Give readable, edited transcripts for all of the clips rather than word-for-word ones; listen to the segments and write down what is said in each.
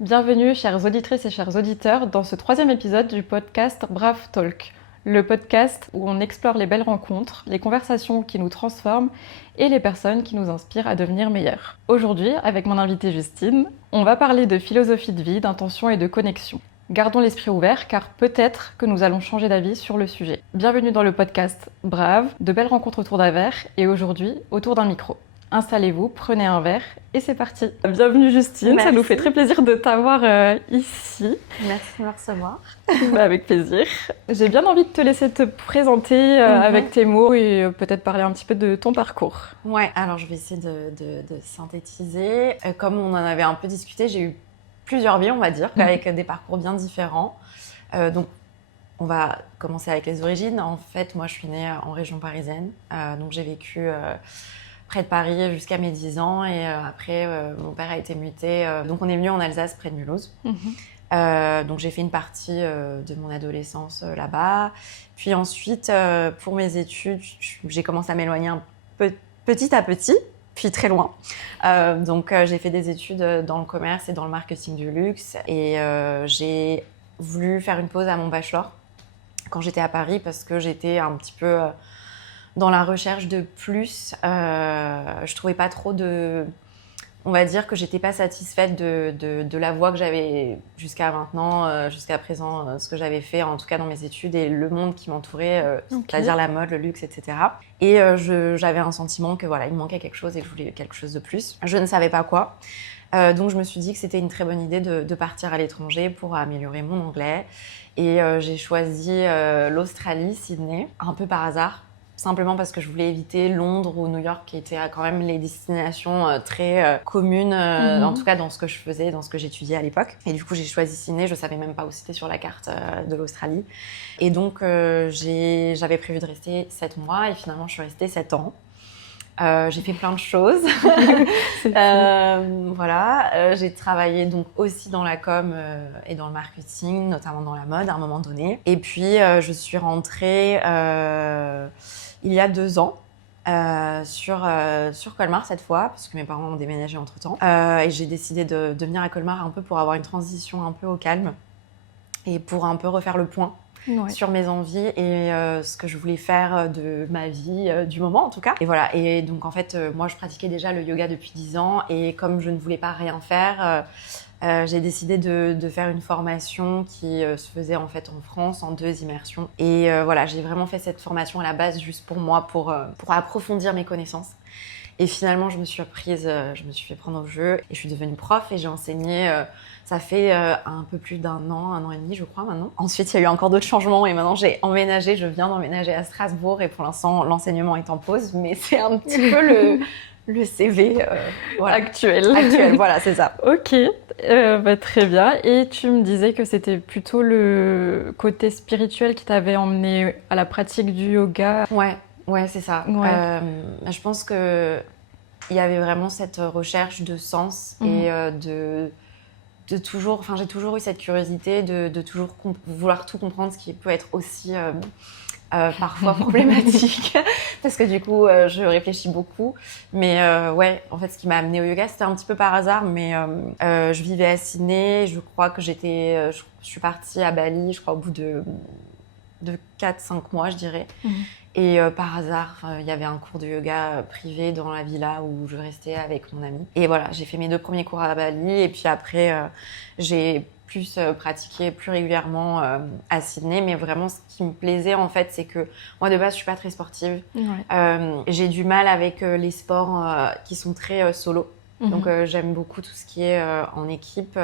Bienvenue, chères auditrices et chers auditeurs, dans ce 3e épisode du podcast Brave Talk, le podcast où on explore les belles rencontres, les conversations qui nous transforment et les personnes qui nous inspirent à devenir meilleurs. Aujourd'hui, avec mon invitée Justine, on va parler de philosophie de vie, d'intention et de connexion. Gardons l'esprit ouvert car peut-être que nous allons changer d'avis sur le sujet. Bienvenue dans le podcast Brave, de belles rencontres autour d'un verre et aujourd'hui autour d'un micro. Installez-vous, prenez un verre et c'est parti. Bienvenue Justine, Merci. Ça nous fait très plaisir de t'avoir ici. Merci de me recevoir. Avec plaisir. J'ai bien envie de te laisser te présenter avec tes mots et peut-être parler un petit peu de ton parcours. Ouais, alors je vais essayer de synthétiser. Comme on en avait un peu discuté, j'ai eu plusieurs vies, on va dire, avec des parcours bien différents. Donc, on va commencer avec les origines. En fait, moi, je suis née en région parisienne. Donc, j'ai vécu près de Paris jusqu'à mes 10 ans. Et après, mon père a été muté. Donc, on est venu en Alsace, près de Mulhouse. Donc, j'ai fait une partie de mon adolescence là-bas. Puis ensuite, pour mes études, j'ai commencé à m'éloigner un peu, petit à petit, puis très loin. Donc, j'ai fait des études dans le commerce et dans le marketing du luxe. Et j'ai voulu faire une pause à mon bachelor quand j'étais à Paris parce que j'étais un petit peu dans la recherche de plus. Je trouvais pas trop de... On va dire que j'étais pas satisfaite de la voie que j'avais jusqu'à maintenant, jusqu'à présent, ce que j'avais fait, en tout cas dans mes études et le monde qui m'entourait, c'est-à-dire la mode, le luxe, etc. Et j'avais un sentiment que voilà, il me manquait quelque chose et que je voulais quelque chose de plus. Je ne savais pas quoi. Donc je me suis dit que c'était une très bonne idée de partir à l'étranger pour améliorer mon anglais. Et j'ai choisi l'Australie, Sydney, un peu par hasard. Simplement parce que je voulais éviter Londres ou New York, qui étaient quand même les destinations très communes, en tout cas dans ce que je faisais, dans ce que j'étudiais à l'époque. Et du coup, j'ai choisi Sydney, je savais même pas où c'était sur la carte de l'Australie. Et donc, j'avais prévu de rester 7 mois et finalement, je suis restée 7 ans. J'ai fait plein de choses. Voilà. J'ai travaillé donc aussi dans la com et dans le marketing, notamment dans la mode à un moment donné. Et puis, je suis rentrée il y a 2 ans sur Colmar cette fois, parce que mes parents ont déménagé entre-temps. Et j'ai décidé de venir à Colmar un peu pour avoir une transition un peu au calme et pour un peu refaire le point. Ouais. Sur mes envies et ce que je voulais faire de ma vie, du moment en tout cas. Et voilà, et donc en fait, moi je pratiquais déjà le yoga depuis 10 ans et comme je ne voulais pas rien faire, j'ai décidé de faire une formation qui se faisait en fait en France en 2 immersions. Et voilà, j'ai vraiment fait cette formation à la base juste pour moi, pour approfondir mes connaissances. Et finalement, je me suis fait prendre au jeu et je suis devenue prof et j'ai enseigné... Ça fait un peu plus d'1 an et demi, je crois, maintenant. Ensuite, il y a eu encore d'autres changements et maintenant, j'ai emménagé. Je viens d'emménager à Strasbourg et pour l'instant, l'enseignement est en pause. Mais c'est un petit peu le CV voilà. Actuel, voilà, c'est ça. Ok, très bien. Et tu me disais que c'était plutôt le côté spirituel qui t'avait emmené à la pratique du yoga. Ouais, c'est ça. Ouais. Je pense qu'il y avait vraiment cette recherche de sens et de toujours, enfin j'ai toujours eu cette curiosité de toujours vouloir tout comprendre, ce qui peut être aussi parfois problématique parce que du coup je réfléchis beaucoup. Mais ouais, en fait ce qui m'a amenée au yoga c'était un petit peu par hasard, mais je vivais à Sydney, je crois que je suis partie à Bali, je crois au bout de 4-5 mois je dirais. Et par hasard, il y avait un cours de yoga privé dans la villa où je restais avec mon ami. Et voilà, j'ai fait mes 2 premiers cours à Bali. Et puis après, j'ai plus pratiqué plus régulièrement à Sydney. Mais vraiment, ce qui me plaisait, en fait, c'est que moi, de base, je suis pas très sportive. Ouais. J'ai du mal avec les sports qui sont très solo. Donc, j'aime beaucoup tout ce qui est en équipe.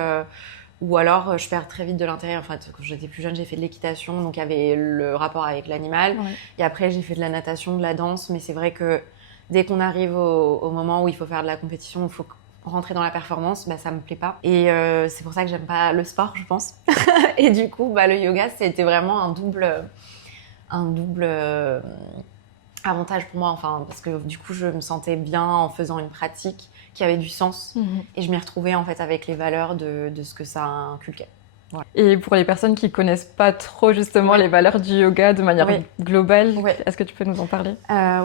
Ou alors, je perds très vite de l'intérêt. Enfin, quand j'étais plus jeune, j'ai fait de l'équitation, donc il y avait le rapport avec l'animal. Ouais. Et après, j'ai fait de la natation, de la danse. Mais c'est vrai que dès qu'on arrive au moment où il faut faire de la compétition, il faut rentrer dans la performance, bah, ça me plaît pas. Et c'est pour ça que j'aime pas le sport, je pense. Et du coup, bah, le yoga, c'était vraiment un double avantage pour moi. Enfin, parce que du coup, je me sentais bien en faisant une pratique qui avait du sens. Et je m'y retrouvais en fait avec les valeurs de ce que ça inculquait. Voilà. Et pour les personnes qui connaissent pas trop justement les valeurs du yoga de manière globale, est-ce que tu peux nous en parler ?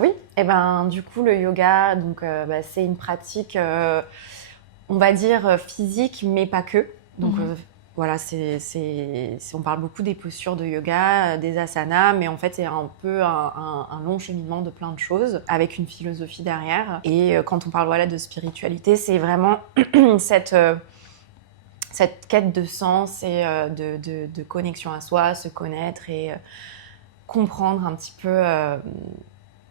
Oui, et ben du coup le yoga, donc c'est une pratique, on va dire physique, mais pas que. Donc voilà, on parle beaucoup des postures de yoga, des asanas, mais en fait c'est un peu un long cheminement de plein de choses avec une philosophie derrière. Et quand on parle de spiritualité, c'est vraiment cette quête de sens et de connexion à soi, se connaître et comprendre un petit peu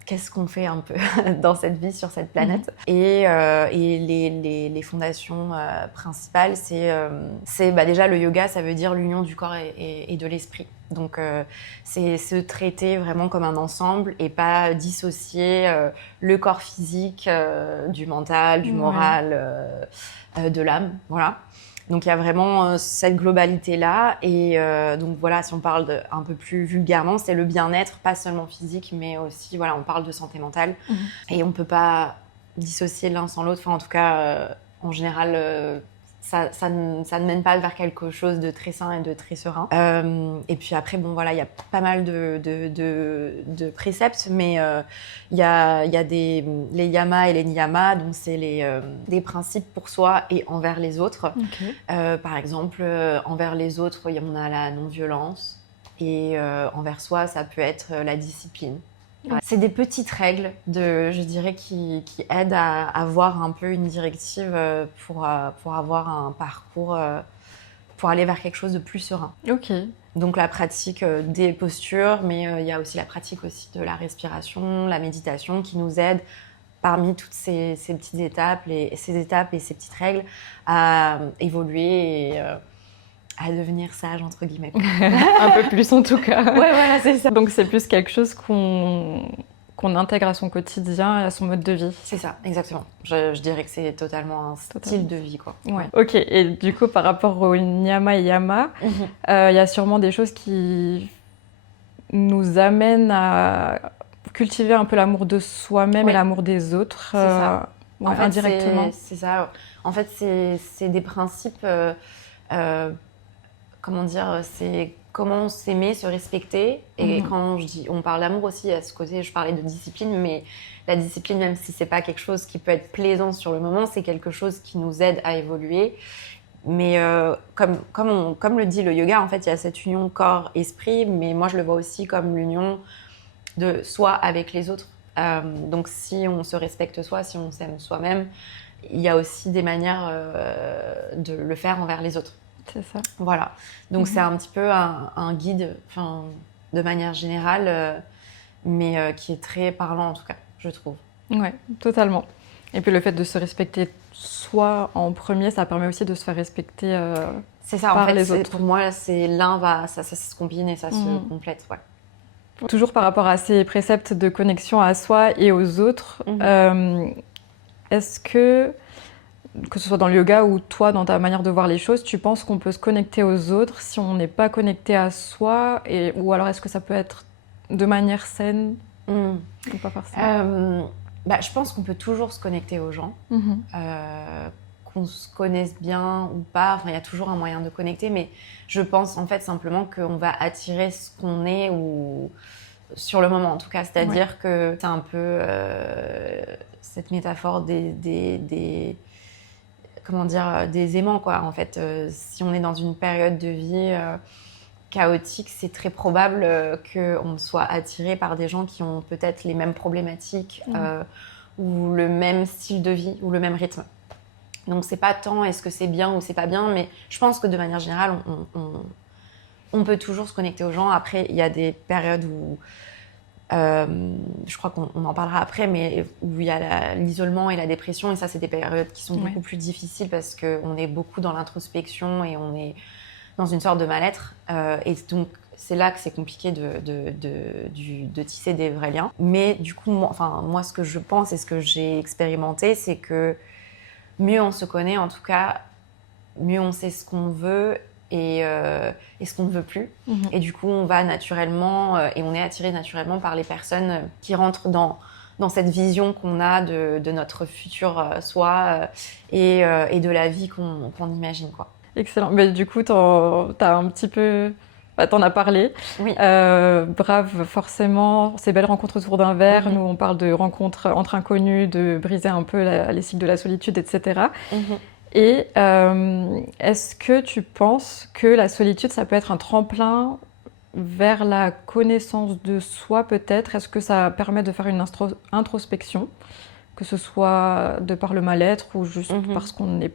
qu'est-ce qu'on fait un peu dans cette vie sur cette planète. Et les fondations principales, c'est déjà le yoga, ça veut dire l'union du corps et de l'esprit. Donc c'est se traiter vraiment comme un ensemble et pas dissocier le corps physique du mental, du moral, de l'âme. Voilà. Donc il y a vraiment cette globalité-là et donc voilà, si on parle un peu plus vulgairement, c'est le bien-être, pas seulement physique, mais aussi on parle de santé mentale et on peut pas dissocier l'un sans l'autre. Enfin en tout cas, en général, ça ne mène pas vers quelque chose de très sain et de très serein. Et puis après, il y a pas mal de préceptes, mais il y a les yamas et les niyamas, donc c'est des principes pour soi et envers les autres. Okay. Par exemple, envers les autres, on a la non-violence, et envers soi, ça peut être la discipline. Ouais. C'est des petites règles, je dirais, qui aident à avoir un peu une directive pour avoir un parcours, pour aller vers quelque chose de plus serein. Ok. Donc la pratique des postures, mais il y a aussi la pratique aussi de la respiration, la méditation qui nous aide parmi toutes ces petites étapes, ces petites règles à évoluer et à devenir sage, entre guillemets. Un peu plus en tout cas. Ouais, voilà, c'est ça. Donc c'est plus quelque chose qu'on intègre à son quotidien et à son mode de vie. C'est ça, exactement. Je dirais que c'est totalement un style de vie, quoi. Ouais. Ok, et du coup, par rapport au niyama et yama, y a sûrement des choses qui nous amènent à cultiver un peu l'amour de soi-même et l'amour des autres. C'est ça. En fait, indirectement. C'est ça. En fait, c'est des principes... comment dire, c'est comment s'aimer, se respecter. Et quand on parle d'amour aussi, à ce côté, je parlais de discipline, mais la discipline, même si c'est pas quelque chose qui peut être plaisant sur le moment, c'est quelque chose qui nous aide à évoluer. Mais comme le dit le yoga, en fait, il y a cette union corps-esprit, mais moi, je le vois aussi comme l'union de soi avec les autres. Donc, si on se respecte soi, si on s'aime soi-même, il y a aussi des manières de le faire envers les autres. C'est ça. Voilà. Donc, c'est un petit peu un guide, de manière générale, mais qui est très parlant, en tout cas, je trouve. Ouais, totalement. Et puis, le fait de se respecter soi en premier, ça permet aussi de se faire respecter c'est ça, par en fait, les autres. Pour moi, ça se combine et ça se complète, ouais. Toujours par rapport à ces préceptes de connexion à soi et aux autres, est-ce que ce soit dans le yoga ou toi, dans ta manière de voir les choses, tu penses qu'on peut se connecter aux autres si on n'est pas connecté à soi, ou alors est-ce que ça peut être de manière saine ou pas forcément? Je pense qu'on peut toujours se connecter aux gens, qu'on se connaisse bien ou pas. Il y a toujours un moyen de connecter, mais je pense en fait simplement qu'on va attirer ce qu'on est ou sur le moment en tout cas. C'est-à-dire que c'est un peu cette métaphore des aimants, quoi. En fait, si on est dans une période de vie chaotique, c'est très probable qu'on soit attiré par des gens qui ont peut-être les mêmes problématiques ou le même style de vie ou le même rythme. Donc c'est pas tant est-ce que c'est bien ou c'est pas bien, mais je pense que de manière générale, on peut toujours se connecter aux gens. Après, il y a des périodes où je crois qu'on en parlera après, mais où il y a l'isolement et la dépression, et ça c'est des périodes qui sont beaucoup plus difficiles parce qu'on est beaucoup dans l'introspection et on est dans une sorte de mal-être, et donc c'est là que c'est compliqué de tisser des vrais liens. Mais du coup, moi ce que je pense et ce que j'ai expérimenté, c'est que mieux on se connaît, en tout cas, mieux on sait ce qu'on veut et ce qu'on ne veut plus. Et du coup, on va naturellement, et on est attiré naturellement par les personnes qui rentrent dans cette vision qu'on a de notre futur soi et de la vie qu'on imagine, quoi. Excellent. Mais du coup, t'as un petit peu... t'en as parlé. Oui. Brave, forcément, ces belles rencontres autour d'un verre. Nous, on parle de rencontres entre inconnus, de briser un peu les cycles de la solitude, etc. Et est-ce que tu penses que la solitude, ça peut être un tremplin vers la connaissance de soi peut-être? Est-ce que ça permet de faire une introspection, que ce soit de par le mal-être ou juste parce qu'on est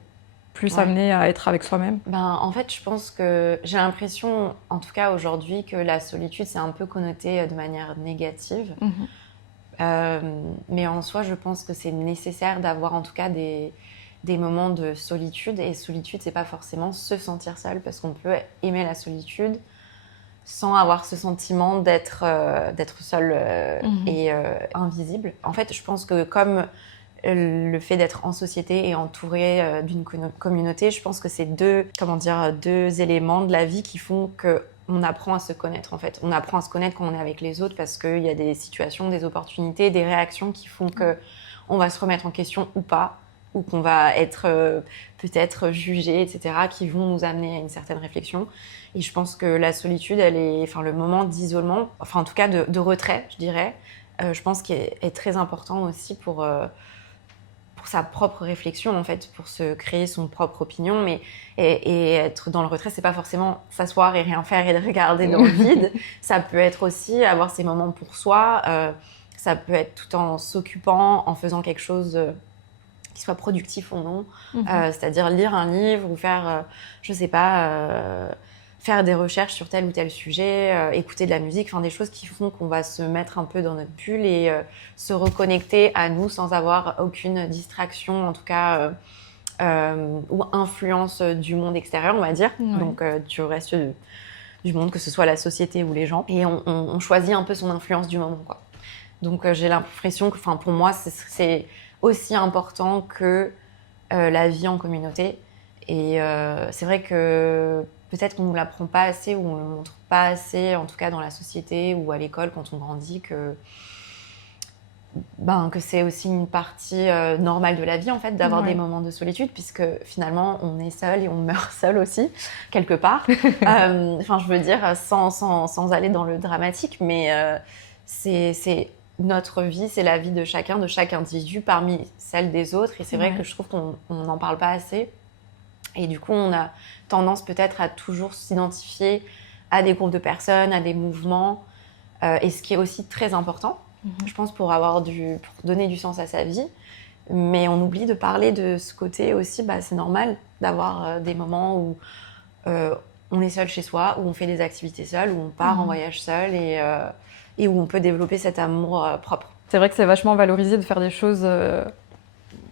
plus amené à être avec soi-même? En fait, je pense que j'ai l'impression, en tout cas aujourd'hui, que la solitude, c'est un peu connoté de manière négative. Mais en soi, je pense que c'est nécessaire d'avoir en tout cas des moments de solitude. Et solitude, c'est pas forcément se sentir seul, parce qu'on peut aimer la solitude sans avoir ce sentiment d'être seul et invisible. En fait, je pense que comme le fait d'être en société et entouré d'une communauté, je pense que c'est deux éléments de la vie qui font qu'on apprend à se connaître, en fait. On apprend à se connaître quand on est avec les autres parce qu'il y a des situations, des opportunités, des réactions qui font qu'on va se remettre en question ou pas, ou qu'on va être peut-être jugé, etc., qui vont nous amener à une certaine réflexion. Et je pense que la solitude, le moment d'isolement, enfin en tout cas de retrait, je dirais, je pense qu'il est très important aussi pour sa propre réflexion, en fait, pour se créer son propre opinion. Et être dans le retrait, c'est pas forcément s'asseoir et rien faire et de regarder dans le vide. Ça peut être aussi avoir ses moments pour soi. Ça peut être tout en s'occupant, en faisant quelque chose qui soit productif ou non. C'est-à-dire lire un livre ou faire, faire des recherches sur tel ou tel sujet, écouter de la musique, enfin des choses qui font qu'on va se mettre un peu dans notre bulle et se reconnecter à nous sans avoir aucune distraction, en tout cas, ou influence du monde extérieur, on va dire. Donc du reste du monde, que ce soit la société ou les gens. Et on choisit un peu son influence du moment, quoi. Donc j'ai l'impression que, pour moi, c'est aussi important que la vie en communauté. Et c'est vrai que peut-être qu'on ne nous l'apprend pas assez ou on ne le montre pas assez, en tout cas dans la société ou à l'école quand on grandit, que c'est aussi une partie normale de la vie, en fait, d'avoir des moments de solitude, puisque finalement on est seul et on meurt seul aussi, quelque part. Je veux dire, sans aller dans le dramatique, mais c'est notre vie, c'est la vie de chaque individu parmi celle des autres. Et c'est vrai que je trouve qu'on n'en parle pas assez. Et du coup, on a tendance peut-être à toujours s'identifier à des groupes de personnes, à des mouvements, et ce qui est aussi très important, je pense, pour donner du sens à sa vie. Mais on oublie de parler de ce côté aussi, c'est normal d'avoir des moments où on est seul chez soi, où on fait des activités seul, où on part en voyage seul et où on peut développer cet amour propre. C'est vrai que c'est vachement valorisé de faire des choses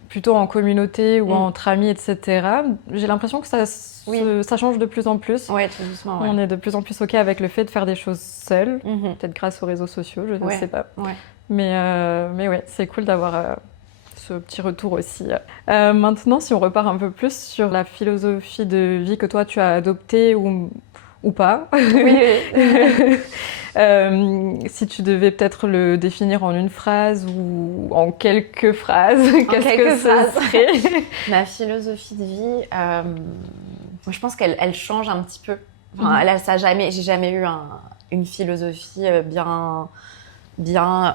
plutôt en communauté ou entre amis, etc. J'ai l'impression que ça change de plus en plus. Oui, tout doucement. On est de plus en plus OK avec le fait de faire des choses seules, peut-être grâce aux réseaux sociaux, je ne sais pas. Mais ouais, c'est cool d'avoir ce petit retour aussi. Maintenant, si on repart un peu plus sur la philosophie de vie que toi, tu as adoptée ou pas. Si tu devais peut-être le définir en une phrase ou en quelques phrases, qu'est-ce que ce serait? Ma philosophie de vie, je pense qu'elle change un petit peu. J'ai jamais eu une philosophie bien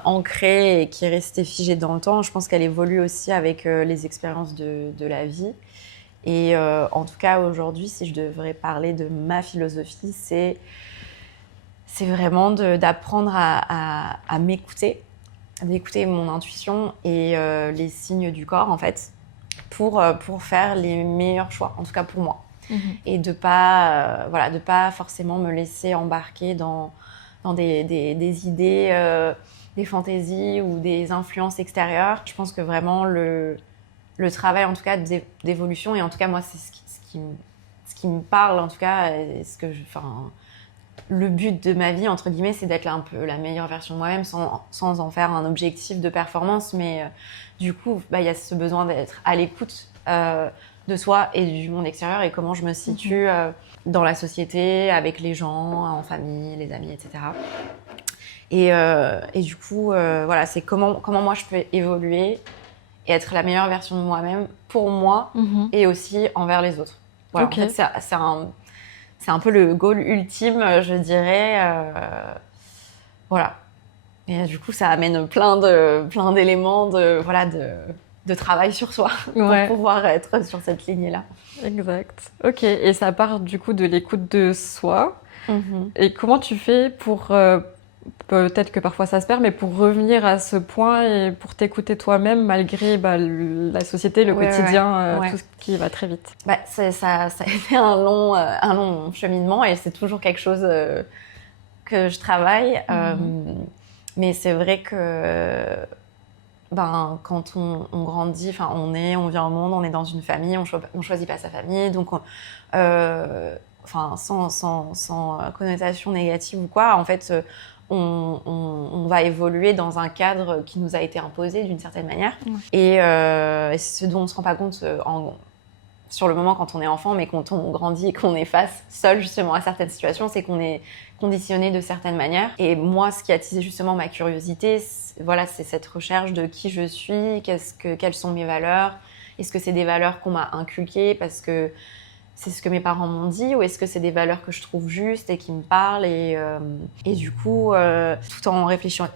ancrée et qui est restée figée dans le temps. Je pense qu'elle évolue aussi avec les expériences de la vie. Et en tout cas, aujourd'hui, si je devrais parler de ma philosophie, c'est vraiment d'apprendre à m'écouter, d'écouter mon intuition et les signes du corps, en fait, pour faire les meilleurs choix, en tout cas pour moi. Et de pas forcément me laisser embarquer dans des idées, des fantaisies ou des influences extérieures. Je pense que vraiment le travail, en tout cas, d'évolution, et en tout cas, moi, c'est ce qui me parle, en tout cas, le but de ma vie, entre guillemets, c'est d'être un peu la meilleure version de moi-même sans en faire un objectif de performance. Mais du coup, il y a ce besoin d'être à l'écoute de soi et du monde extérieur et comment je me situe dans la société, avec les gens, en famille, les amis, etc. Et du coup, c'est comment moi je peux évoluer et être la meilleure version de moi-même pour moi et aussi envers les autres. Voilà, okay. En fait, c'est un peu le goal ultime, je dirais. Voilà. Et du coup, ça amène plein d'éléments de travail sur soi pour pouvoir être sur cette lignée-là. Exact. Ok, et ça part du coup de l'écoute de soi. Et comment tu fais pour, peut-être que parfois ça se perd, mais pour revenir à ce point et pour t'écouter toi-même malgré la société, le quotidien, tout ce qui va très vite? Ça a été un long cheminement et c'est toujours quelque chose que je travaille. Mais c'est vrai que quand on grandit, on vient au monde, on est dans une famille, on choisit pas sa famille, donc sans connotation négative ou quoi, en fait, on va évoluer dans un cadre qui nous a été imposé d'une certaine manière. Et ce dont on se rend pas compte sur le moment quand on est enfant, mais quand on grandit et qu'on est face seul justement à certaines situations, c'est qu'on est conditionné de certaines manières. Et moi, ce qui a attisé justement ma curiosité, c'est cette recherche de qui je suis, quelles sont mes valeurs, est-ce que c'est des valeurs qu'on m'a inculquées parce que c'est ce que mes parents m'ont dit, ou est-ce que c'est des valeurs que je trouve justes et qui me parlent, et du coup, tout en réfléchissant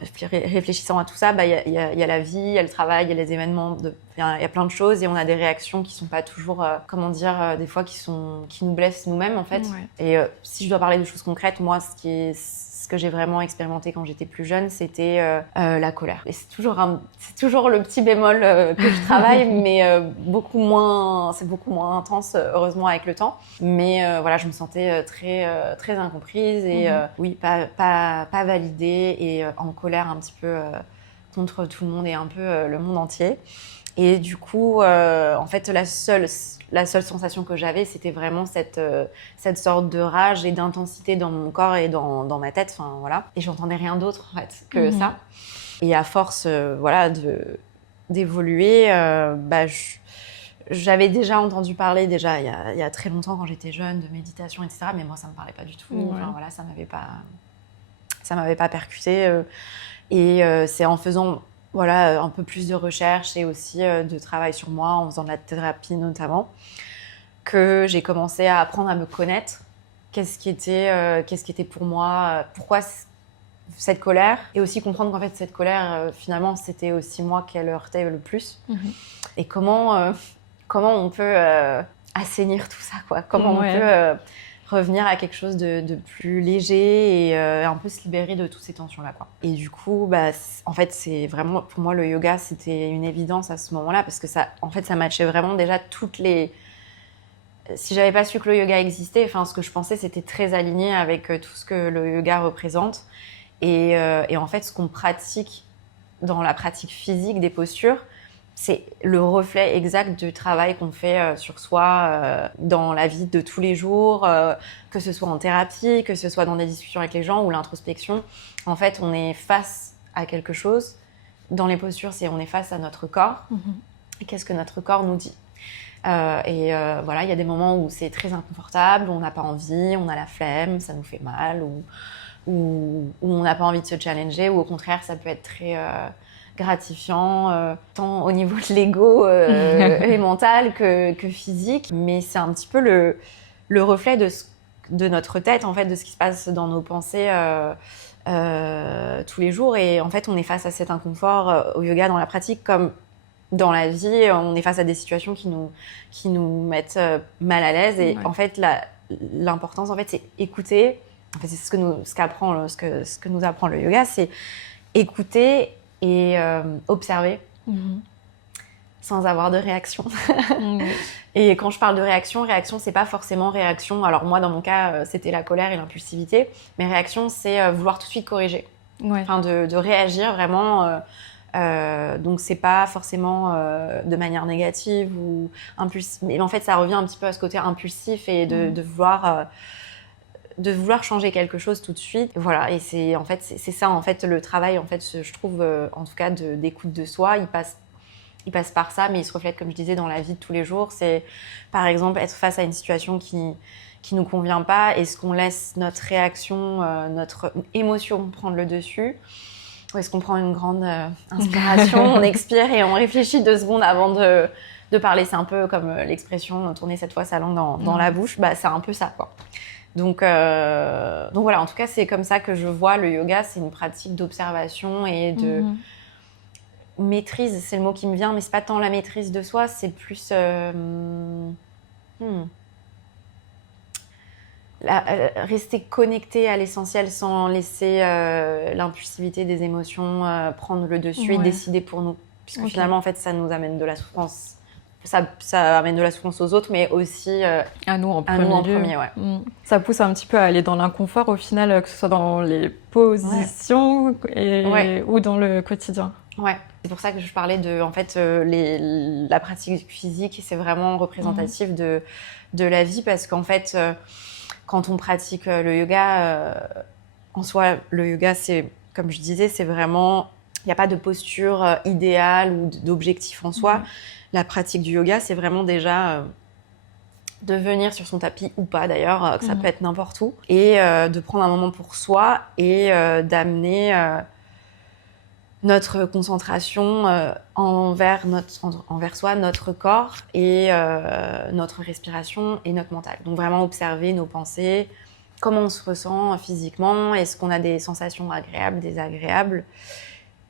à tout ça, il y a la vie, il y a le travail, il y a les événements, il y a plein de choses, et on a des réactions qui sont pas toujours, des fois qui nous blessent nous-mêmes en fait. Et si je dois parler de choses concrètes, moi, ce que j'ai vraiment expérimenté quand j'étais plus jeune, c'était la colère. Et c'est toujours le petit bémol que je travaille, mais c'est beaucoup moins intense, heureusement, avec le temps. Mais je me sentais très incomprise et pas validée et en colère un petit peu contre tout le monde et un peu le monde entier. Et du coup, en fait, la seule sensation que j'avais, c'était vraiment cette sorte de rage et d'intensité dans mon corps et dans ma tête. Enfin, voilà. Et j'entendais rien d'autre, en fait, que ça. Et à force, d'évoluer, j'avais déjà entendu parler, il y a très longtemps, quand j'étais jeune, de méditation, etc. Mais moi, ça me parlait pas du tout. Ça m'avait pas percuté. Et c'est en faisant un peu plus de recherche et aussi de travail sur moi, en faisant de la thérapie notamment, que j'ai commencé à apprendre à me connaître. Qu'est-ce qui était pour moi, pourquoi cette colère, et aussi comprendre qu'en fait cette colère, finalement, c'était aussi moi qu'elle heurtait le plus. Et comment on peut assainir tout ça, quoi. Comment on peut revenir à quelque chose de plus léger et un peu se libérer de toutes ces tensions-là, quoi. Et du coup, en fait, c'est vraiment, pour moi, le yoga, c'était une évidence à ce moment-là, parce que ça matchait vraiment déjà toutes les... Si j'avais pas su que le yoga existait, ce que je pensais, c'était très aligné avec tout ce que le yoga représente. Et en fait, ce qu'on pratique dans la pratique physique des postures, c'est le reflet exact du travail qu'on fait sur soi dans la vie de tous les jours, que ce soit en thérapie, que ce soit dans des discussions avec les gens ou l'introspection. En fait, on est face à quelque chose. Dans les postures, on est face à notre corps. Et qu'est-ce que notre corps nous dit ? Il y a des moments où c'est très inconfortable, où on n'a pas envie, on a la flemme, ça nous fait mal, où on n'a pas envie de se challenger, ou au contraire, ça peut être très... gratifiant, tant au niveau de l'ego et mental que physique. Mais c'est un petit peu le reflet de notre tête, en fait, de ce qui se passe dans nos pensées tous les jours. Et en fait, on est face à cet inconfort au yoga, dans la pratique, comme dans la vie. On est face à des situations qui nous mettent mal à l'aise. Et en fait, l'importance, en fait, c'est écouter. En fait, c'est ce que nous apprend le yoga, c'est écouter et observer sans avoir de réaction. Et quand je parle de réaction, c'est pas forcément réaction. Alors moi, dans mon cas, c'était la colère et l'impulsivité. Mais réaction, c'est vouloir tout de suite corriger. De réagir vraiment. Donc c'est pas forcément de manière négative ou impulsive. Mais en fait, ça revient un petit peu à ce côté impulsif et de vouloir changer quelque chose tout de suite. Voilà, et c'est ça, en fait, le travail, en fait, je trouve, en tout cas, d'écoute de soi, il passe par ça, mais il se reflète, comme je disais, dans la vie de tous les jours. C'est, par exemple, être face à une situation qui nous convient pas. Est-ce qu'on laisse notre réaction, notre émotion prendre le dessus ? Ou est-ce qu'on prend une grande inspiration, on expire et on réfléchit 2 secondes avant de parler ? C'est un peu comme l'expression « tourner cette fois sa langue dans la bouche ». C'est un peu ça, quoi. Donc voilà, en tout cas, c'est comme ça que je vois le yoga. C'est une pratique d'observation et maîtrise, c'est le mot qui me vient, mais c'est pas tant la maîtrise de soi, c'est plus rester connecté à l'essentiel sans laisser l'impulsivité des émotions prendre le dessus et décider pour nous. Puisque finalement, en fait, ça nous amène de la souffrance. Ça amène de la souffrance aux autres, mais aussi à nous en premier. Ouais. Ça pousse un petit peu à aller dans l'inconfort au final, que ce soit dans les positions ou dans le quotidien. Ouais, c'est pour ça que je parlais de, en fait, la pratique physique, c'est vraiment représentatif de la vie, parce qu'en fait, quand on pratique le yoga, en soi, le yoga, c'est, comme je disais, c'est vraiment, il n'y a pas de posture idéale ou d'objectif en soi. La pratique du yoga, c'est vraiment déjà de venir sur son tapis ou pas d'ailleurs, que ça peut être n'importe où, et de prendre un moment pour soi et d'amener notre concentration envers soi, notre corps et notre respiration et notre mental. Donc vraiment observer nos pensées, comment on se ressent physiquement, est-ce qu'on a des sensations agréables, désagréables,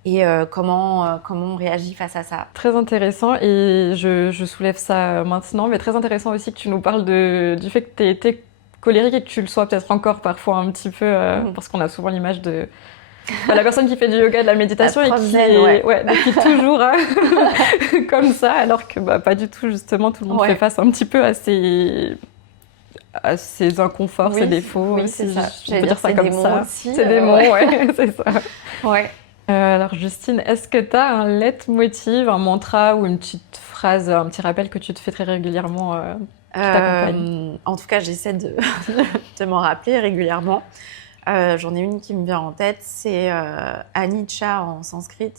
et comment on réagit face à ça. Très intéressant, et je soulève ça maintenant, mais très intéressant aussi que tu nous parles du fait que tu aies été colérique et que tu le sois peut-être encore parfois un petit peu, parce qu'on a souvent l'image de la personne qui fait du yoga, de la méditation et qui est toujours comme ça, alors que pas du tout, justement, tout le monde fait face un petit peu à ses inconforts, ses défauts. Oui, c'est ça. Je peux dire ça comme ça. C'est démons, c'est ça. Ouais. Alors Justine, est-ce que tu as un leitmotiv, un mantra ou une petite phrase, un petit rappel que tu te fais très régulièrement qui t'accompagne ? En tout cas, j'essaie de m'en rappeler régulièrement. J'en ai une qui me vient en tête, c'est Anicca en sanskrit,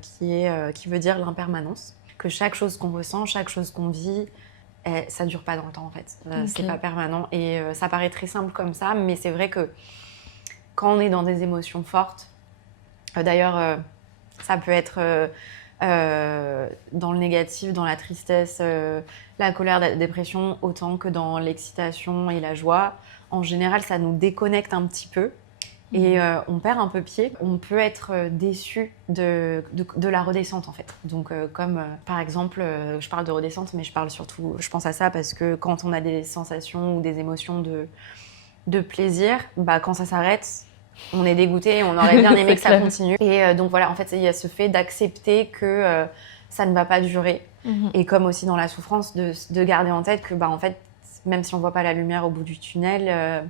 qui veut dire l'impermanence. Que chaque chose qu'on ressent, chaque chose qu'on vit, ça dure pas dans le temps en fait. C'est pas permanent. Et ça paraît très simple comme ça, mais c'est vrai que quand on est dans des émotions fortes, d'ailleurs, ça peut être dans le négatif, dans la tristesse, la colère, la dépression, autant que dans l'excitation et la joie. En général, ça nous déconnecte un petit peu et on perd un peu pied. On peut être déçu de la redescente, en fait. Donc, comme par exemple, je parle de redescente, mais je pense à ça parce que quand on a des sensations ou des émotions de plaisir, quand ça s'arrête, on est dégoûté, on aurait bien aimé que ça continue. Et donc voilà, en fait, il y a ce fait d'accepter que ça ne va pas durer. Et comme aussi dans la souffrance, de garder en tête que, en fait, même si on voit pas la lumière au bout du tunnel,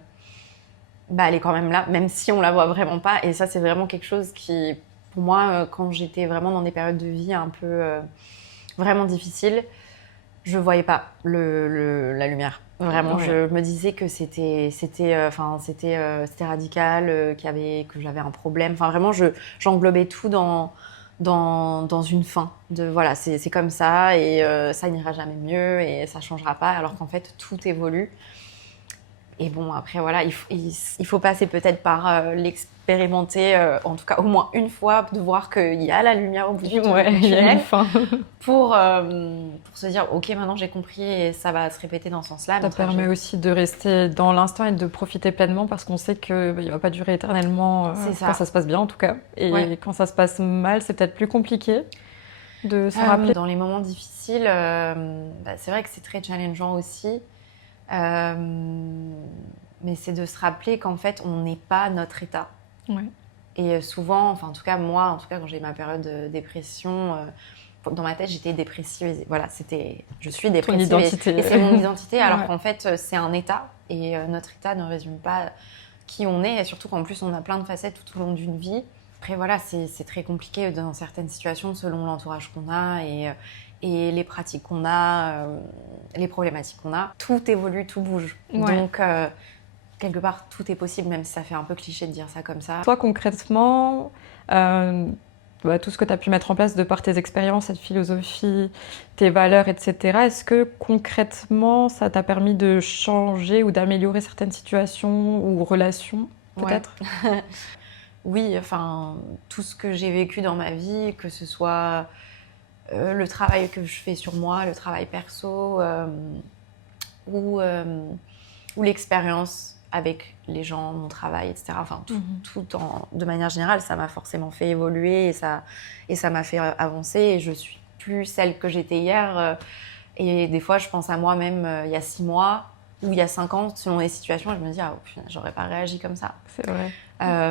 elle est quand même là, même si on la voit vraiment pas. Et ça, c'est vraiment quelque chose qui, pour moi, quand j'étais vraiment dans des périodes de vie un peu vraiment difficiles, je voyais pas la lumière. Vraiment, je me disais que c'était radical, que j'avais un problème. Enfin, vraiment, j'englobais tout dans une fin. Voilà, c'est comme ça et ça n'ira jamais mieux et ça changera pas. Alors qu'en fait, tout évolue. Et bon, après, voilà, il faut passer peut-être par l'expérimenter, en tout cas au moins une fois, de voir qu'il y a la lumière au bout du tunnel. Il y a une fin. pour se dire, ok, maintenant j'ai compris et ça va se répéter dans ce sens-là. Ça permet aussi de rester dans l'instant et de profiter pleinement parce qu'on sait qu'il ne va pas durer éternellement quand ça se passe bien, en tout cas. Et quand ça se passe mal, c'est peut-être plus compliqué de se rappeler. Dans les moments difficiles, c'est vrai que c'est très challengeant aussi. Mais c'est de se rappeler qu'en fait, on n'est pas notre état. Ouais. Et souvent, enfin, en tout cas, moi, quand j'ai ma période de dépression, dans ma tête, j'étais dépressive. Et voilà, je suis dépressive. Ton identité. Et c'est mon identité, alors qu'en fait, c'est un état. Et notre état ne résume pas qui on est. Et surtout qu'en plus, on a plein de facettes tout au long d'une vie. Après, voilà, c'est très compliqué dans certaines situations, selon l'entourage qu'on a et les pratiques qu'on a, les problématiques qu'on a. Tout évolue, tout bouge. Ouais. Donc, quelque part, tout est possible, même si ça fait un peu cliché de dire ça comme ça. Toi, concrètement, tout ce que tu as pu mettre en place de par tes expériences, cette philosophie, tes valeurs, etc., est-ce que concrètement, ça t'a permis de changer ou d'améliorer certaines situations ou relations, peut-être ? Oui, enfin, tout ce que j'ai vécu dans ma vie, que ce soit le travail que je fais sur moi, le travail perso, ou l'expérience avec les gens, mon travail, etc. Enfin, de manière générale, ça m'a forcément fait évoluer et ça m'a fait avancer. Et je suis plus celle que j'étais hier. Et des fois, je pense à moi-même il y a 6 mois ou il y a 5 ans, selon les situations, et je me dis, j'aurais pas réagi comme ça. C'est vrai.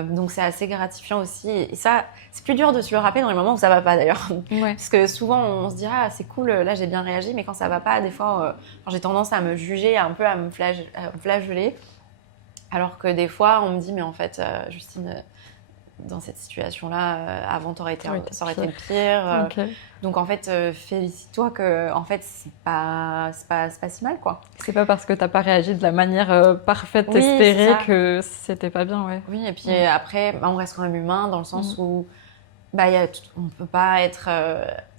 Donc, c'est assez gratifiant aussi. Et ça, c'est plus dur de se le rappeler dans les moments où ça va pas, d'ailleurs. Ouais. Parce que souvent, on se dit, c'est cool, là, j'ai bien réagi. Mais quand ça va pas, des fois, j'ai tendance à me juger, un peu à me flageller. Alors que des fois, on me dit, mais en fait, Justine, dans cette situation-là, avant, ça aurait été le pire. Okay. Donc, en fait, félicite-toi que, en fait, c'est pas si mal, quoi. C'est pas parce que t'as pas réagi de la manière parfaite, espérée, que c'était pas bien, ouais. Oui, et puis après, on reste quand même humain dans le sens où on peut pas être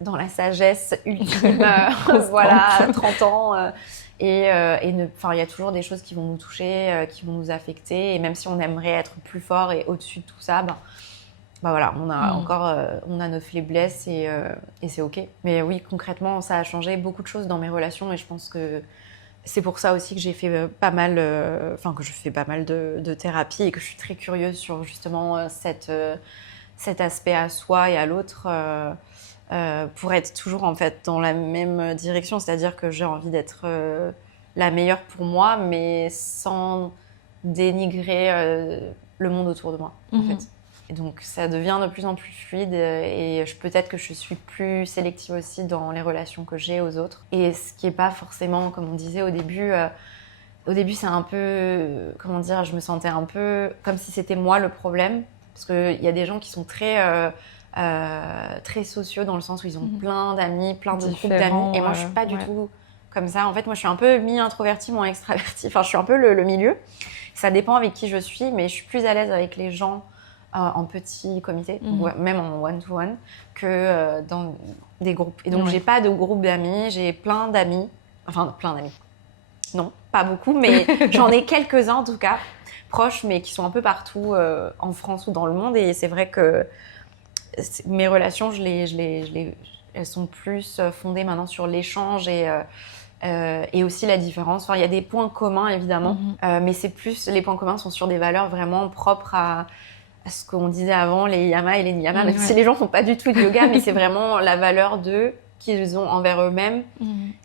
dans la sagesse ultime, voilà, à 30 ans. Il y a toujours des choses qui vont nous toucher, qui vont nous affecter. Et même si on aimerait être plus fort et au-dessus de tout ça, voilà, on a encore on a nos faiblesses et c'est OK. Mais oui, concrètement, ça a changé beaucoup de choses dans mes relations et je pense que c'est pour ça aussi que j'ai fait que je fais pas mal de thérapie et que je suis très curieuse sur justement cet aspect à soi et à l'autre pour être toujours en fait dans la même direction. C'est-à-dire que j'ai envie d'être la meilleure pour moi, mais sans dénigrer le monde autour de moi, en fait. Et donc, ça devient de plus en plus fluide et peut-être que je suis plus sélective aussi dans les relations que j'ai aux autres. Et ce qui n'est pas forcément, comme on disait au début, c'est un peu, comment dire, je me sentais un peu comme si c'était moi le problème. Parce qu'il y a des gens qui sont très sociaux dans le sens où ils ont plein d'amis, plein de groupes d'amis. Et moi, je ne suis pas du tout comme ça. En fait, moi, je suis un peu mi-introvertie, mi-extravertie. Enfin, je suis un peu le milieu. Ça dépend avec qui je suis, mais je suis plus à l'aise avec les gens en petit comité, même en one-to-one, que dans des groupes. Et donc, j'ai pas de groupe d'amis, j'ai plein d'amis. Enfin, plein d'amis. Non, pas beaucoup, mais j'en ai quelques-uns en tout cas, proches, mais qui sont un peu partout en France ou dans le monde. Et c'est vrai que mes relations, elles sont plus fondées maintenant sur l'échange et aussi la différence. Enfin, il y a des points communs, évidemment, mais c'est plus, les points communs sont sur des valeurs vraiment propres à ce qu'on disait avant, les yamas et les niyamas, même si les gens font pas du tout de yoga, mais c'est vraiment la valeur qu'ils ont envers eux-mêmes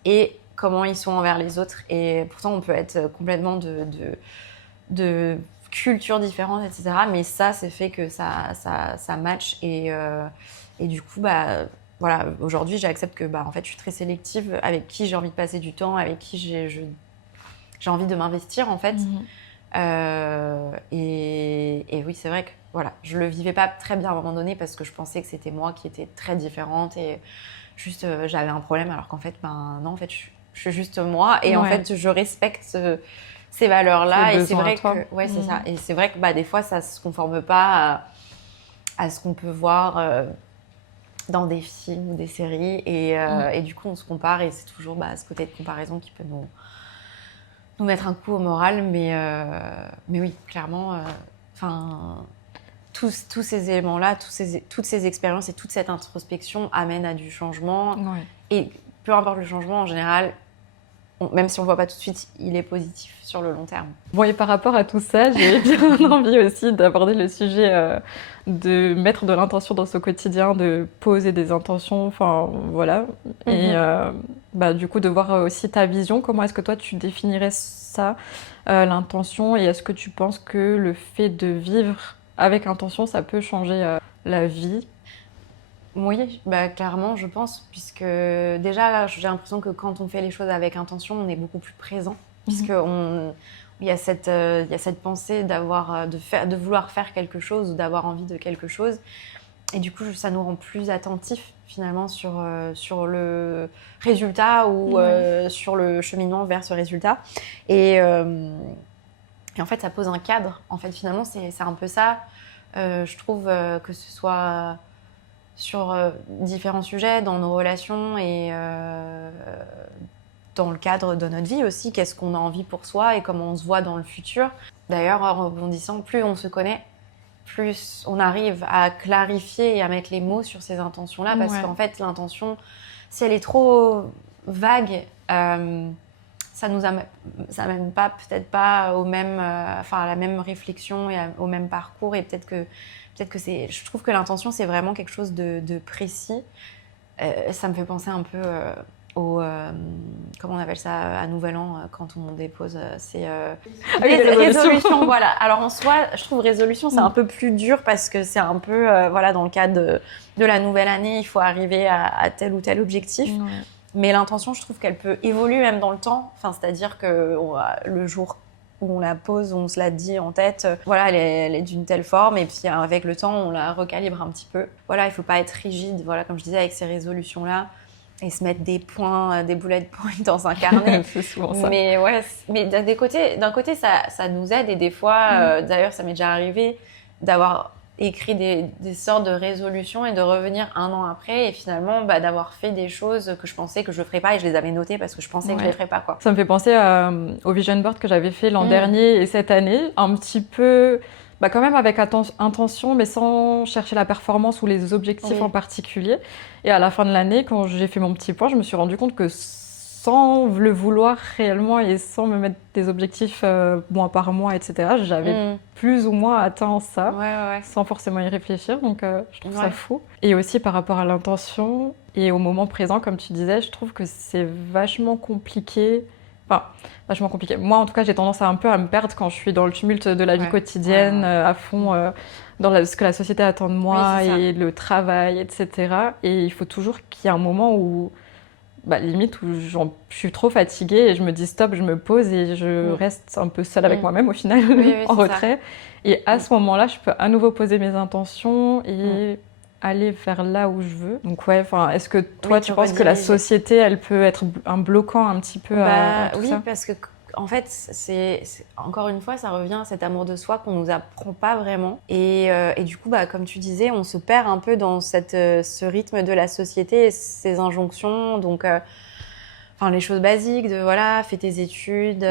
et comment ils sont envers les autres. Et pourtant, on peut être complètement de cultures différentes, etc. Mais ça, c'est fait que ça match. Et du coup, voilà, aujourd'hui, j'accepte que en fait, je suis très sélective avec qui j'ai envie de passer du temps, avec qui j'ai envie de m'investir, en fait. Et oui, c'est vrai que voilà, je le vivais pas très bien à un moment donné parce que je pensais que c'était moi qui étais très différente et juste j'avais un problème alors qu'en fait, non, en fait, je suis juste moi et en fait, je respecte ces valeurs-là et c'est vrai que c'est ça. Et c'est vrai que des fois, ça se conforme pas à ce qu'on peut voir dans des films ou des séries et du coup, on se compare et c'est toujours ce côté de comparaison qui peut nous mettre un coup au moral, mais oui, clairement, tous ces éléments-là, toutes ces expériences et toute cette introspection amènent à du changement. Et peu importe le changement, en général, même si on ne le voit pas tout de suite, il est positif sur le long terme. Bon, et par rapport à tout ça, j'ai bien envie aussi d'aborder le sujet de mettre de l'intention dans son quotidien, de poser des intentions, enfin voilà. Et du coup, de voir aussi ta vision. Comment est-ce que toi, tu définirais ça, l'intention, et est-ce que tu penses que le fait de vivre avec intention, ça peut changer la vie ? Oui, clairement, je pense, puisque déjà, j'ai l'impression que quand on fait les choses avec intention, on est beaucoup plus présent, puisqu'il y a cette pensée de vouloir faire quelque chose ou d'avoir envie de quelque chose. Et du coup, ça nous rend plus attentifs, finalement, sur le résultat ou sur le cheminement vers ce résultat. Et en fait, ça pose un cadre. En fait, finalement, c'est un peu ça. Je trouve que ce soit sur différents sujets, dans nos relations et dans le cadre de notre vie aussi, qu'est-ce qu'on a envie pour soi et comment on se voit dans le futur. D'ailleurs, en rebondissant, plus on se connaît, plus on arrive à clarifier et à mettre les mots sur ces intentions-là, parce qu'en fait, l'intention, si elle est trop vague, ça mène pas, peut-être pas au même, à la même réflexion et au même parcours. Et peut-être que je trouve que l'intention, c'est vraiment quelque chose de précis. Ça me fait penser un peu comment on appelle ça, à Nouvel An, quand on dépose, c'est résolution. Voilà. Alors en soi, je trouve résolution, c'est un peu plus dur parce que c'est un peu, dans le cadre de la nouvelle année, il faut arriver à tel ou tel objectif. Ouais. Mais l'intention, je trouve qu'elle peut évoluer même dans le temps. Enfin, c'est-à-dire que le jour où on la pose, on se la dit en tête, voilà, elle est d'une telle forme, et puis avec le temps, on la recalibre un petit peu. Voilà, il ne faut pas être rigide, voilà, comme je disais, avec ces résolutions-là, et se mettre des points, des bullet points dans un carnet. C'est souvent ça. Mais ouais, mais d'un côté, ça nous aide, et des fois, d'ailleurs, ça m'est déjà arrivé d'avoir écrit des sortes de résolutions et de revenir un an après et finalement d'avoir fait des choses que je pensais que je ne ferais pas et je les avais notées parce que je pensais que je ne les ferais pas, quoi. Ça me fait penser au vision board que j'avais fait l'an dernier et cette année, un petit peu, quand même avec intention mais sans chercher la performance ou les objectifs en particulier. Et à la fin de l'année, quand j'ai fait mon petit point, je me suis rendu compte que sans le vouloir réellement et sans me mettre des objectifs mois par mois, etc., j'avais plus ou moins atteint ça, sans forcément y réfléchir. Donc, je trouve ça fou. Et aussi par rapport à l'intention et au moment présent, comme tu disais, je trouve que c'est vachement compliqué. Enfin, vachement compliqué. Moi, en tout cas, j'ai tendance à me perdre quand je suis dans le tumulte de la vie quotidienne, à fond dans ce que la société attend de moi et le travail, etc. Et il faut toujours qu'il y ait un moment où limite où je suis trop fatiguée et je me dis stop, je me pose et je reste un peu seule avec moi-même au final, en retrait. Ça. Et à ce moment-là, je peux à nouveau poser mes intentions et aller vers là où je veux. Donc est-ce que toi, tu penses que la société, elle peut être un bloquant un petit peu à tout ça ? Oui, parce que en fait, c'est encore une fois, ça revient à cet amour de soi qu'on nous apprend pas vraiment. Et du coup, comme tu disais, on se perd un peu dans ce rythme de la société et ces injonctions. Donc, les choses basiques de fais tes études,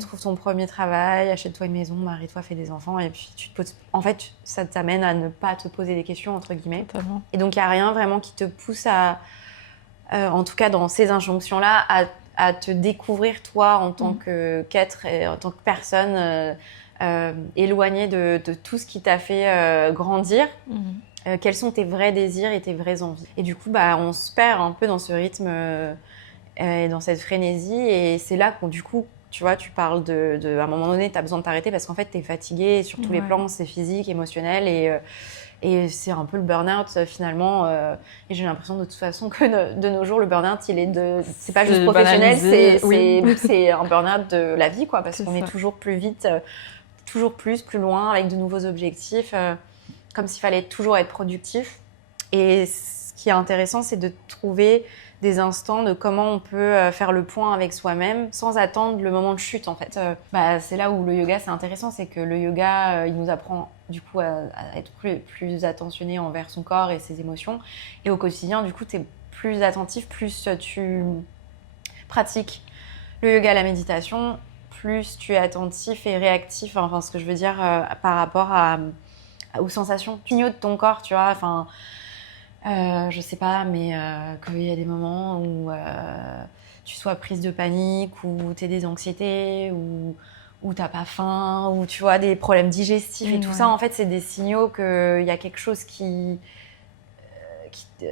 trouve ton premier travail, achète-toi une maison, marie-toi, fais des enfants. Et puis, tu te poses... En fait, ça t'amène à ne pas te poser des questions, entre guillemets. Totalement. Et donc, il n'y a rien vraiment qui te pousse en tout cas dans ces injonctions-là, à te découvrir toi en tant qu'être et en tant que personne éloignée de tout ce qui t'a fait grandir. Quels sont tes vrais désirs et tes vraies envies. Et du coup, on se perd un peu dans ce rythme et dans cette frénésie. Et c'est là qu'on, du coup, tu vois, tu parles à un moment donné, tu as besoin de t'arrêter parce qu'en fait, tu es fatigué sur tous les plans, c'est physique, émotionnel et c'est un peu le burn-out finalement. Et j'ai l'impression de toute façon que de nos jours, le burn-out, c'est pas juste professionnel, c'est un burn-out de la vie, quoi, parce qu'on est toujours plus vite, toujours plus loin, avec de nouveaux objectifs, comme s'il fallait toujours être productif. Et ce qui est intéressant, c'est de trouver des instants de comment on peut faire le point avec soi-même sans attendre le moment de chute, en fait. C'est là où le yoga, c'est intéressant, c'est que le yoga, il nous apprend du coup à être plus attentionné envers son corps et ses émotions. Et au quotidien, du coup, tu es plus attentif, plus tu pratiques le yoga, la méditation, plus tu es attentif et réactif, ce que je veux dire par rapport aux sensations. Tu clignotes ton corps, tu vois, je sais pas, mais qu'il y a des moments où tu sois prise de panique, ou tu aies des anxiétés, ou t'as pas faim, ou tu vois, des problèmes digestifs et tout ça, en fait, c'est des signaux qu'il y a quelque chose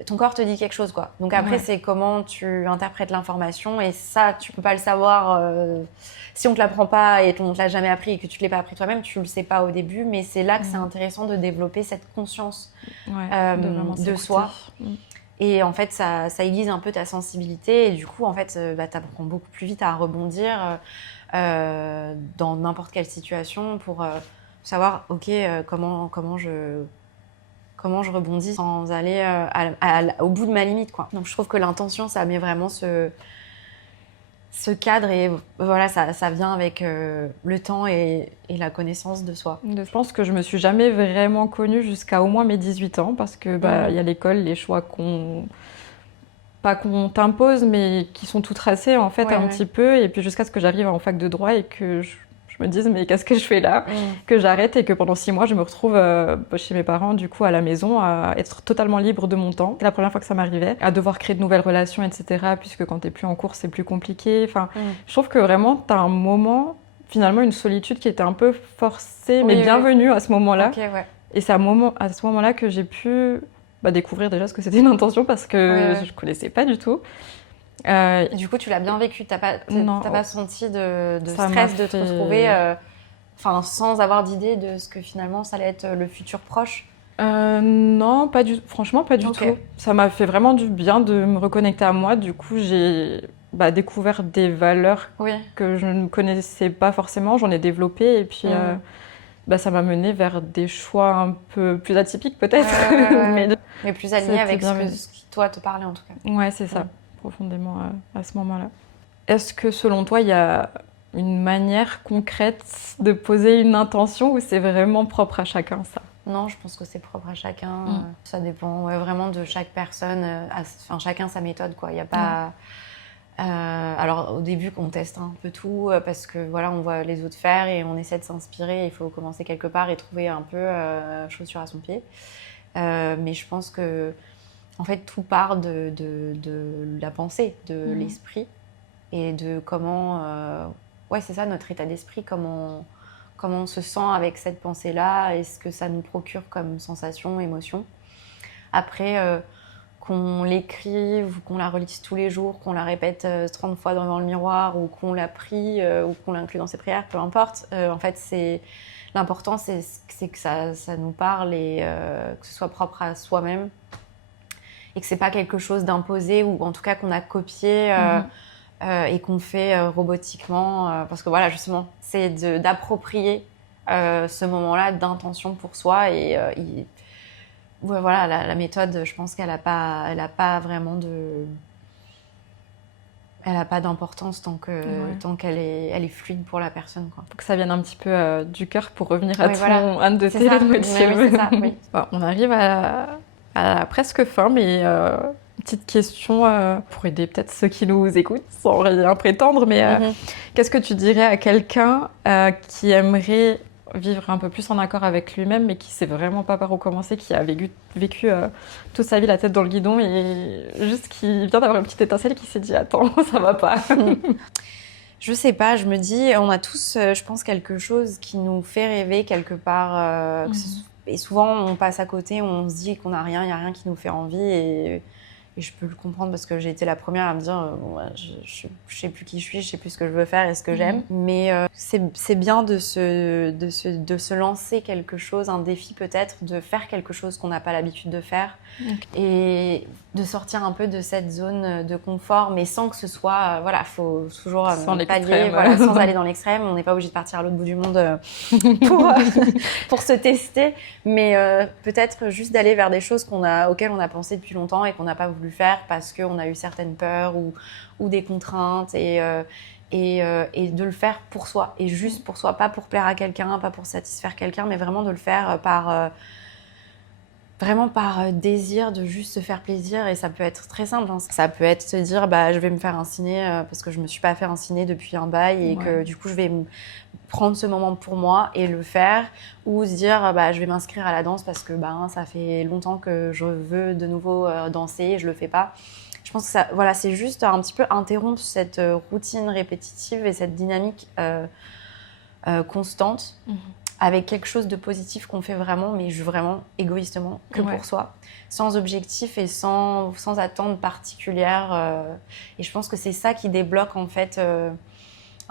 ton corps te dit quelque chose, quoi. Donc après, c'est comment tu interprètes l'information, et ça, tu peux pas le savoir si on te l'apprend pas et on te l'a jamais appris et que tu te l'as pas appris toi-même, tu le sais pas au début, mais c'est là que c'est intéressant de développer cette conscience de soi. Et en fait, ça aiguise un peu ta sensibilité, et du coup, en fait, t'apprends beaucoup plus vite à rebondir dans n'importe quelle situation pour savoir, comment je rebondis sans aller au bout de ma limite, quoi. Donc je trouve que l'intention, ça met vraiment ce cadre, et voilà, ça vient avec le temps et la connaissance de soi. Je pense que je me suis jamais vraiment connue jusqu'à au moins mes 18 ans, parce que y a l'école, les choix pas qu'on t'impose, mais qui sont tout tracés en fait, petit peu, et puis jusqu'à ce que j'arrive en fac de droit et que je je me dise mais qu'est-ce que je fais là, que j'arrête et que pendant 6 mois je me retrouve chez mes parents du coup à la maison à être totalement libre de mon temps. C'est la première fois que ça m'arrivait, à devoir créer de nouvelles relations, etc. Puisque quand t'es plus en cours c'est plus compliqué. Enfin, je trouve que vraiment t'as un moment, finalement une solitude qui était un peu forcée mais bienvenue à ce moment-là. Okay, ouais. Et c'est à ce moment-là que j'ai pu découvrir déjà ce que c'était une intention parce que je connaissais pas du tout. Et du coup, tu l'as bien vécu, t'as pas senti de stress de te retrouver sans avoir d'idée de ce que finalement ça allait être le futur proche? Non, franchement pas du tout. Ça m'a fait vraiment du bien de me reconnecter à moi. Du coup, j'ai découvert des valeurs que je ne connaissais pas forcément. J'en ai développé et puis ça m'a menée vers des choix un peu plus atypiques peut-être. Mais plus alignés avec ce qui toi te parlait en tout cas. Ouais, c'est ça, profondément à ce moment-là. Est-ce que selon toi, il y a une manière concrète de poser une intention ou c'est vraiment propre à chacun ça? Non, je pense que c'est propre à chacun. Ça dépend vraiment de chaque personne. Chacun sa méthode, quoi. Il y a pas. Alors au début, on teste un peu tout parce que voilà, on voit les autres faire et on essaie de s'inspirer. Il faut commencer quelque part et trouver un peu chaussure à son pied. Mais je pense que en fait, tout part de la pensée, de l'esprit et de comment. C'est ça notre état d'esprit, comment on se sent avec cette pensée-là et ce que ça nous procure comme sensation, émotion. Après, qu'on l'écrive ou qu'on la relise tous les jours, qu'on la répète 30 fois devant le miroir ou qu'on la prie ou qu'on l'inclut dans ses prières, peu importe. En fait, l'important, c'est que ça nous parle et que ce soit propre à soi-même et que c'est pas quelque chose d'imposé ou en tout cas qu'on a copié et qu'on fait robotiquement. Parce que voilà, justement, c'est d'approprier ce moment-là d'intention pour soi et voilà, la méthode, je pense qu'elle a pas vraiment elle a pas d'importance tant qu'elle est fluide pour la personne, quoi. Faut que ça vienne un petit peu du cœur pour revenir à un de tes leitmotifs. Oui, c'est ça, oui. On arrive à la presque fin, mais petite question pour aider peut-être ceux qui nous écoutent, sans rien prétendre, mais qu'est-ce que tu dirais à quelqu'un qui aimerait vivre un peu plus en accord avec lui-même, mais qui sait vraiment pas par où commencer, qui a vécu toute sa vie la tête dans le guidon et juste qui vient d'avoir une petite étincelle et qui s'est dit « Attends, ça va pas ». Je sais pas, je me dis, on a tous, je pense, quelque chose qui nous fait rêver quelque part. Et souvent, on passe à côté, on se dit qu'on n'a rien, il n'y a rien qui nous fait envie. Et je peux le comprendre parce que j'ai été la première à me dire je sais plus qui je suis, je sais plus ce que je veux faire et ce que j'aime. Mais c'est bien de se lancer quelque chose, un défi peut-être, de faire quelque chose qu'on n'a pas l'habitude de faire et de sortir un peu de cette zone de confort, mais sans que ce soit, faut toujours pallier, sans aller dans l'extrême. On n'est pas obligé de partir à l'autre bout du monde pour se tester, mais peut-être juste d'aller vers des choses auxquelles on a pensé depuis longtemps et qu'on n'a pas voulu faire parce qu'on a eu certaines peurs ou des contraintes et de le faire pour soi et juste pour soi, pas pour plaire à quelqu'un, pas pour satisfaire quelqu'un, mais vraiment de le faire vraiment par désir de juste se faire plaisir. Et ça peut être très simple, hein. Ça peut être se dire je vais me faire un ciné parce que je me suis pas fait un ciné depuis un bail et que du coup je vais prendre ce moment pour moi et le faire, ou se dire je vais m'inscrire à la danse parce que ça fait longtemps que je veux de nouveau danser et je le fais pas. Je pense que c'est juste un petit peu interrompre cette routine répétitive et cette dynamique constante avec quelque chose de positif qu'on fait vraiment, mais vraiment égoïstement, que pour soi, sans objectif et sans attente particulière. Et je pense que c'est ça qui débloque en fait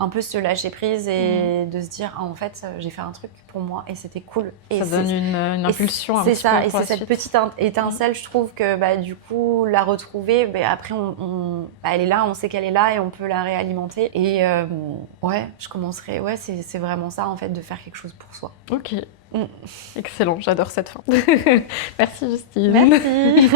un peu se lâcher prise et de se dire en fait j'ai fait un truc pour moi et c'était cool. Et ça donne une impulsion un petit peu. C'est ça, et c'est cette petite étincelle, je trouve que du coup la retrouver, après elle est là, on sait qu'elle est là et on peut la réalimenter. Et je commencerai, c'est vraiment ça en fait, de faire quelque chose pour soi. Ok. Excellent, j'adore cette fin. Merci Justine. Merci.